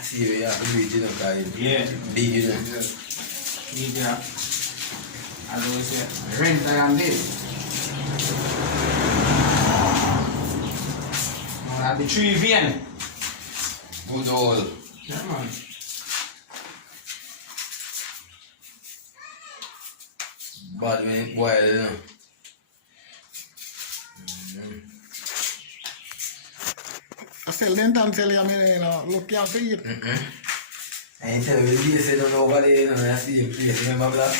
See, we have to do it, you know, guys. Yeah. Big, you know. Yeah. As we say, renta and this. Now the 3 vein. Good old. Yeah, man. Bad when it wild, you know. I said, then I'm telling you, you know, look out for you. I ain't telling you, the say don't know what they, you know, that's the place, remember that?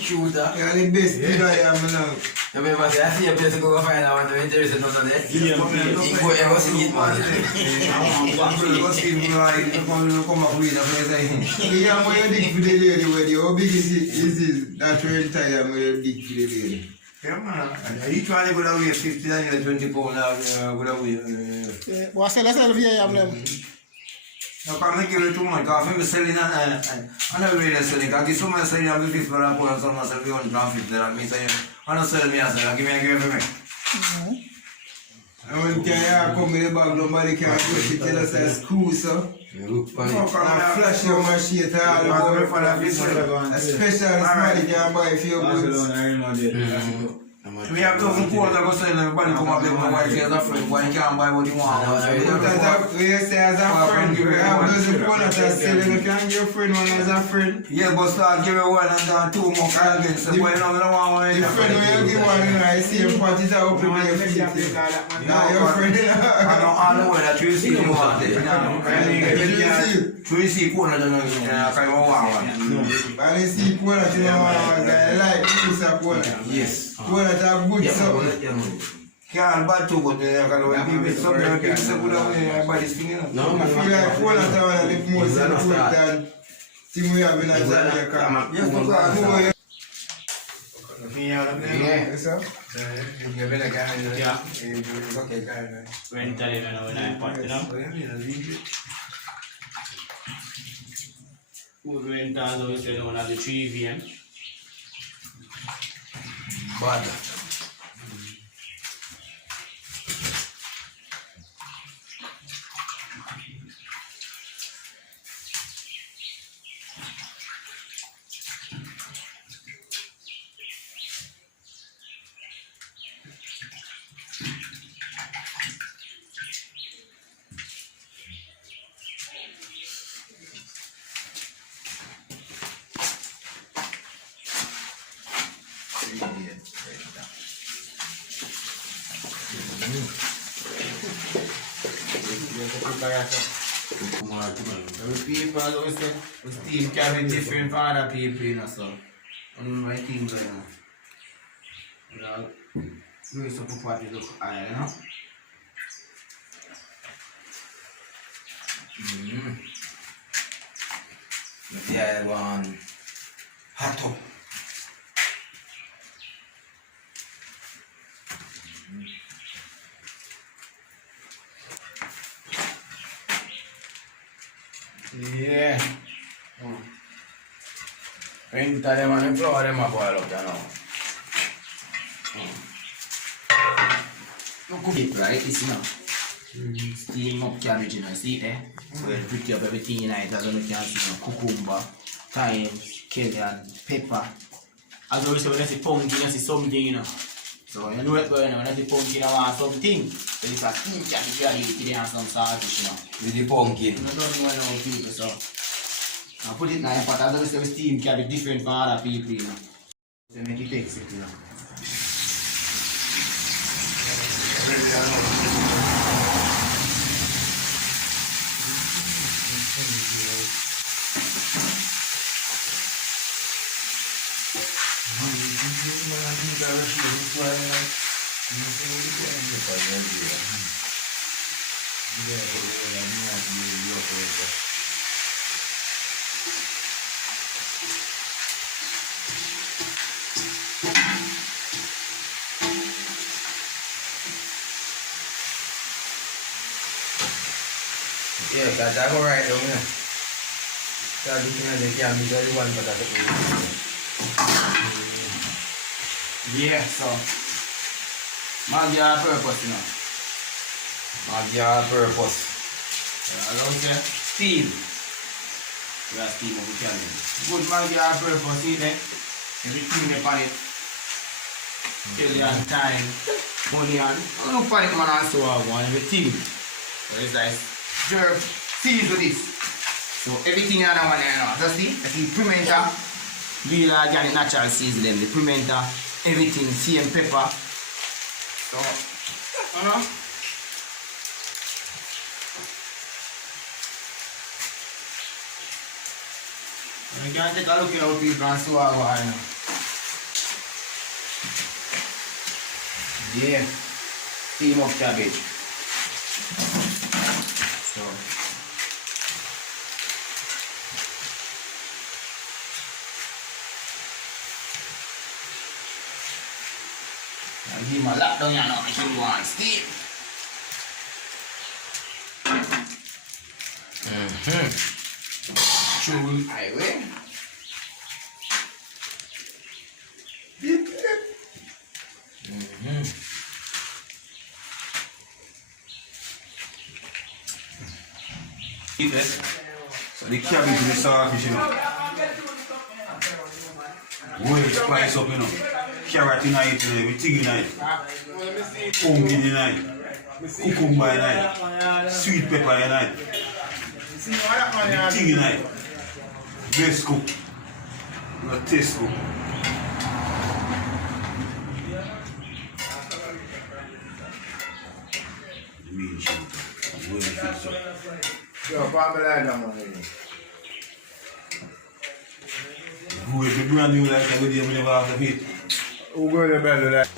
Shooter. Yeah, the best thing I am now. You remember, say, I see a place to go find out what the interested none of that. Yeah, You go ever see it, man. I'm going to go see him like, I'm going to come up with a place like him. Yeah, I'm going to dig for the lady, how big is it? Is it that rent I'm going to dig for the lady? Yeah, man. And each one go away 50 and 20 pounds now, go away. Yeah, well, I said, let's have a view, I'm them. I can't give it too much. I'm selling and I'm not really selling. I give someone selling I'm 50 for a pound and someone selling 150 and me saying, I'm not selling me, I said, give me a give me. And when can come with the bag, nobody can push it till I say school, so. Look funny. I flash your machine to all the way. Especially somebody can buy for your goods. We have to go to the sell everybody come up with my wife as a friend. Why can't buy what you want? We say as a friend, we have those people that are selling. You can't give a friend one as a friend. Yeah, but start giving one and then 2 more again. So why not one? The friend when you give one, I see him put it out with your feet. Now your friend. I don't know that you see you want it. You see corner don't know. I can't want one. I see corner you know like this corner. Yes. Corner that good so. Can't bad too, but I can be something I can say without anybody's thinking. No, I feel like corner that one the most important thing we have in Jamaica. Yeah. Renta, you know, when I put it up. Food renta, as we say, known as the 3 vein. Bad. People always say, team carry different for other people, you know, so. My team going on. You know, doing some party look high, you know. Yeah, one hot up. Yeah. Renta them and the flour them a boil up there now. Look at it, right? It's, you know, steam up cabbage, you know, see there? Well, pretty up everything in it, as you can see, you know, cucumber, thyme, scallion, pepper. As always, when I see pumpkin, I see something, you know. So, you know what's going on, when I see pumpkin, I want something. So, it's a steam cabbage, you eat it and some saltfish, you know. With the pumpkin. I don't know how people, so. I put it in a pot, as always, the steam can be different from other people, you know. So, make it taste it, you know. Yeah, because I go right down here. So I think they can be the one for that. Yeah, so. Man, you have a purpose, you know. Maggi all purpose. Allow say steam. We are steam of the cabbage. Good Maggi all purpose, see there? Everything upon it. Scallion, thyme, onion. Look for it man and so on, everything. So it's like jerk, season this. So everything in that one you know. So see pimenta, real organic natural seasoning, the pimenta, everything, same pepper. So, you know. You can take a look at how people can sew our you know. Yeah, steam of cabbage. So, I'll give him a lap down here now, make him go on steam. True highway. Eat it. So the cabbage with the saltfish, you know. Well spice up, you know. Carrot in it, everything in it. Pumpkin in it. Cucumber in it. Sweet pepper in it. Everything in it. Best cook. Not taste cook. Mean shit. Well fixed up. Yo, probably like that man. Who is the brand new like that with you never have to eat? Who go to bed with that?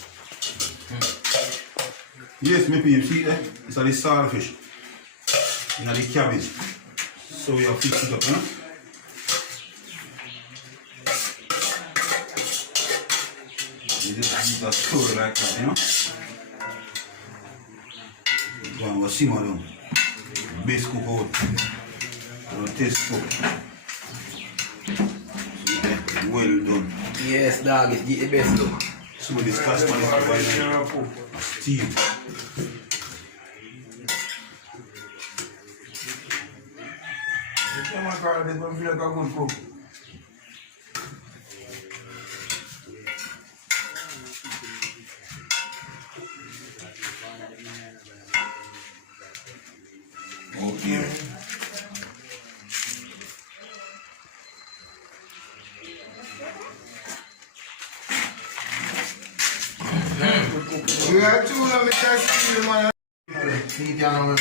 Yes, maybe you see that? It's a the saltfish. You know the cabbage. So we have fixed it up, huh? You just stir it like that, you know? Go and simmer down. Base cook out. Taste cook. Well done. Yes, dog, it's the best look. Some of this custom is providing steam. Come on, Carl, this one feel like a good cook. Okay. We are two of the man. See it on the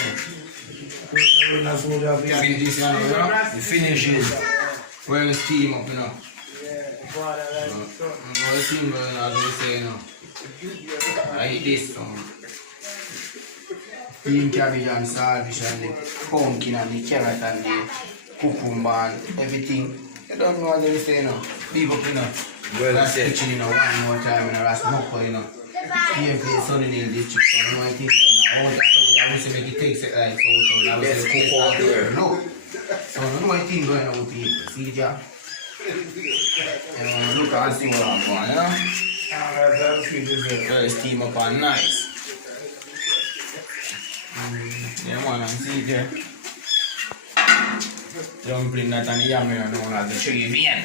finish it, you know? The finish it. Well, steam up, you know. Well, steam, as we say, you know. I eat this, so. Steam cabbage and saltfish and the pumpkin and the carrot and the cucumber and everything. You don't know what they say, you know. Leave up, you know. Well, that's kitchen, you know, one more time, you know, that's muckle, you know. Here for the Sunny Nail district, so I think all that, so I will say make it take like so I will say cook out there. Look. So I know what thing going on with people. See ya. Look and see what I'm going, you know? Well, steam up and nice. Yeah, man, and see it there. Dumpling that and the yam here known as the tree vein.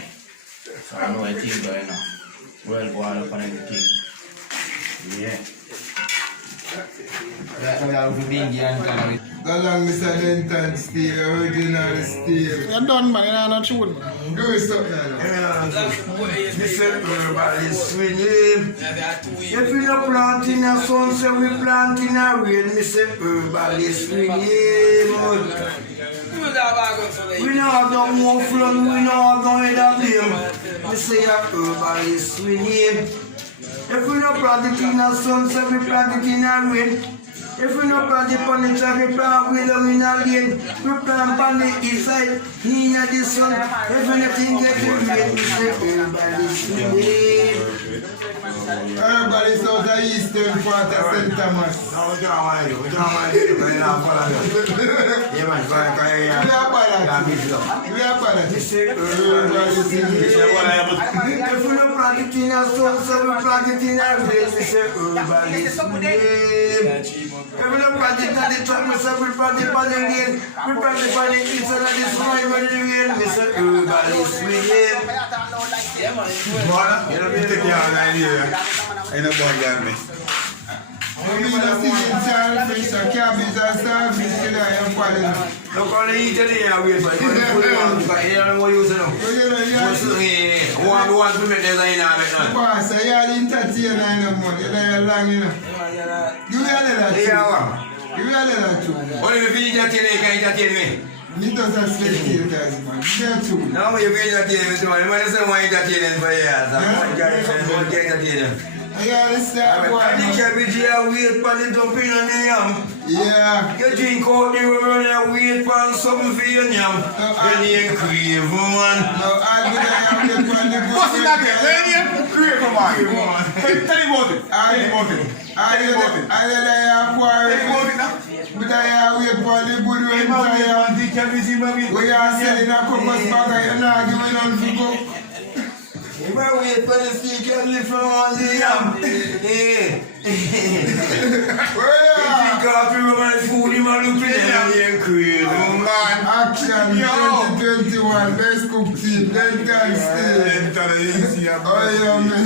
So I know what thing going on. Well boiled up and everything. Yeah. Go along, Mr. Denton Steel, original steel. You're done, man. You're not chewing, man. Do something now. Mr. Herbal is winning. If we don't plant in a sunset, we plant in a rain. Mr. Herbal is winning. We know how to move from, we know how to hit a beam. Mr. Herbal is winning. If we don't plant it in a sunset, we plant it in a rain. If we don't plant it on the track, we plant it in a lane. We plant on the east side, in the sun. If anything gets in rain, we say everybody's winning. Everybody's out of eastern part of St. Thomas. No, we don't want to do it. We don't want to do it. Yeah, man, Yeah, We are balanced. Everybody sing it. If we don't plant it in our soul, so we plant it in our place, we say urbanist. If we don't plant it in the truck, we say we plant it on the rain. We plant it on the east and the side when the rain, we say urbanist. You know, me take you on idea. I know boy got me. We mean a singing starfish, a cabbage, and starfish, you know, I'm calling. Look on the eat today and wait for it. You don't know what you say now. One to make design of it now. Boss, you are the entertainer in the money. You are long, you know. You really that too. You really that too. What if you entertain me, you can entertain me? It doesn't spectators, man. They're too. No, you can entertain me too. You might say one entertaining for years. I'm entertaining. I understand why. I think cabbage here wait for the dumping on the yam. Yeah. You drink out the river and wait for something for your yam. Then you crave one. No, I have to put the book. What's it again? When you create a man. Tell him about it. I have but I have wait for the good renta. We are selling a compass bag and you're not giving on to go. If I wait for the stick and live from all the yam. If you got to run food, you might look at them and crave one. Action 2021, best cook team, Lenton State. Oh yeah, man.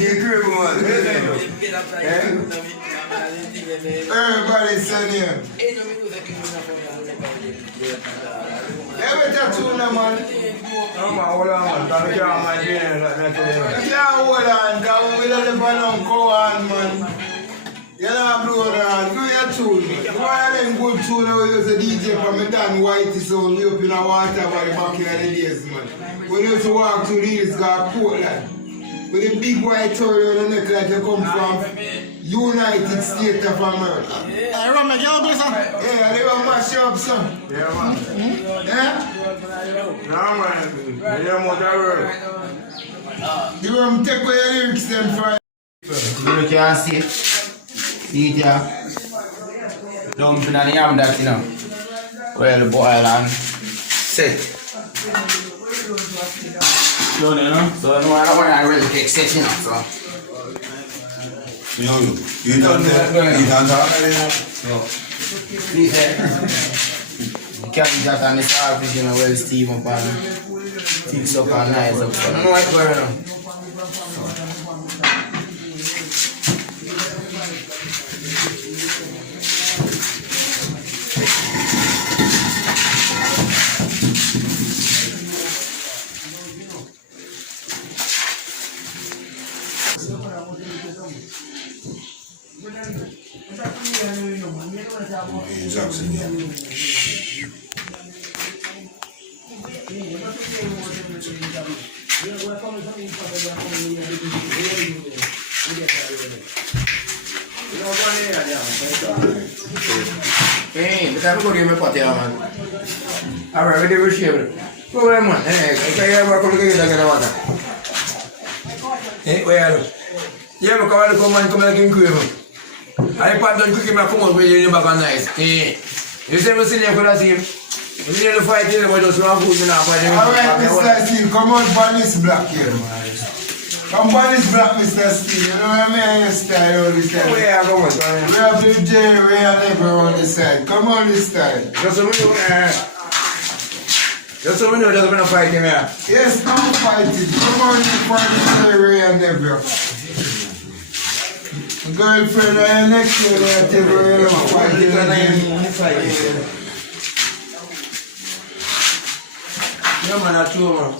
You crave one. Everybody said here. Every tattoo, man. Hold on, man. You can't hold on, because we don't go on, man. You know, blow around. Do your tune. One of them good tune we use a DJ from a Dan Whitey sound. We up in the water by the back in the days, man. We used to walk through these guys, Portland. With a big white toy on the neck like you come from United States of America. I run my job, son. Yeah, they will mash you up, son. Yeah, man. Yeah? No, man. You don't want that word. You will take away your lyrics then for You can see it. See it here. Dumping on the yam that, you know. Well, boil and set. You know? So, no, I don't want to really take set, you know, so. you done that? You done that? So, see it. You can't get on the starfish, you know, well steam up and fix up and nice up. So, I don't know what's going on. Jackson, yeah. Hey, but I'm going to get my pot here, man. Alright, we will share it. Go on, man. Hey, I work on the water. Hey, where are you? Yeah, but come on, come and crave. I part don't cook him come out with you back on nice. Hey. You say we see them for the same. We need to fight here, but just one food in our fight. Alright, Mr. Steve, come on, Bunny's black here, man. Come Bunny's black, Mr. Steve. You know what I mean? Your style all the time. Oh, yeah, come on. We have the J, we are never on the side. Come on this time. Just so we know, just going to fight him here. Yes, I'm fighting. Come on, you fight the J, we are never. Girlfriend, I next year, I tell you, I'm fighting again. Yeah, man, that's true, man.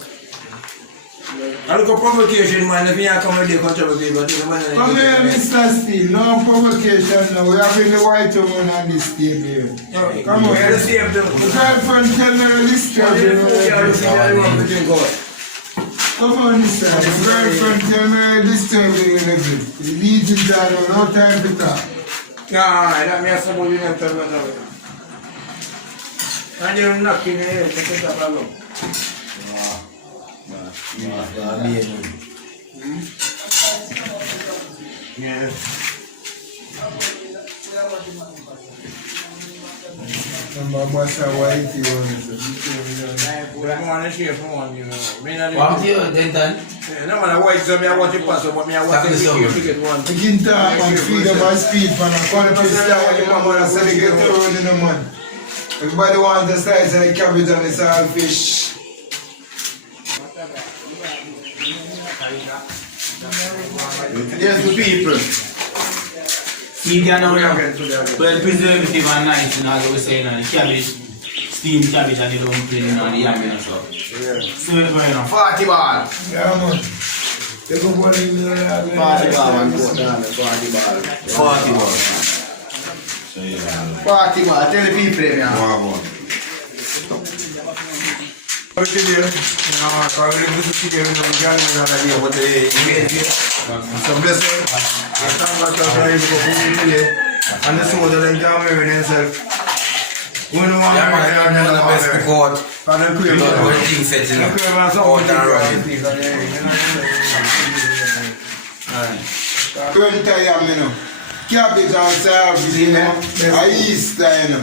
I look at provocation, man. If you come with the controversy, but come here, Mr. Steve. No provocation now. We have the white woman on this table here. Come on. The girlfriend tell me this story. Come on, this time. The girlfriend tell me this story. The beaches are no time to talk. Nah, that means somebody never tell me that. And you're not in the head. That's a problem. Yeah. Number boss are white, you want What you then done? No man, I watch so me I watch it pass, but me I watch it ticket one. Begin time and feed them and speed for the country style, you know, man, so they get thrown in the man. Everybody wants the size of the cabbage and the saltfish. Yes, the people. You can know well preservative and nice, you know, as I was saying, and the cabbage, steamed cabbage and the dumpling and the yam and stuff. So it's going on 40 ball. Yeah, man. Take up one in the 40 ball, man. 40 ball. 40 ball. 40 ball, tell the people there, man. Okay, dear. I really good to see you in the gallery and idea what they made here. So bless you. I thank God for trying to go here. And the soul that they can wear in themselves. We don't want to wear the best court. And the cream. The thing set in. The cream and some out and running. Renta, you know. Cabbage and saltfish, you know. A Easter, you know.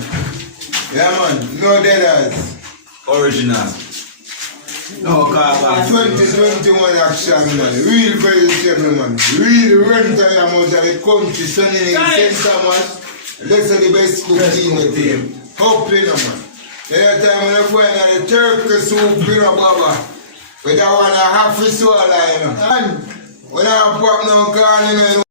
Yeah, man. No deaders. Original. No, 2021 action, man. Real vegetable, man. Real renta amount of the country, sunny in the center, man. Let's say the best cook in the team. Hope, you know, man. The time when I go in the turkey soup, you know, Baba. With that one, I have to swallow, you know. And when I pop no corn, you know.